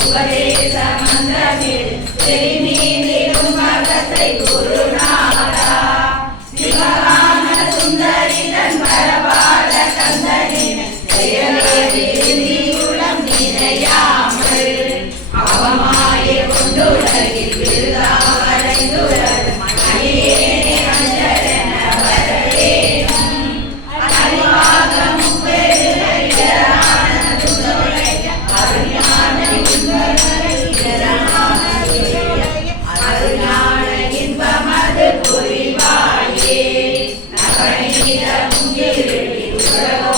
உபதேச மந்திரத்தில் திருமீது உலகம்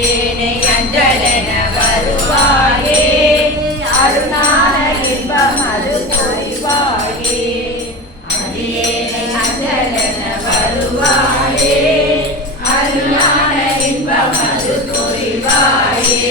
ஏனை அஞ்சலன வருவாயே.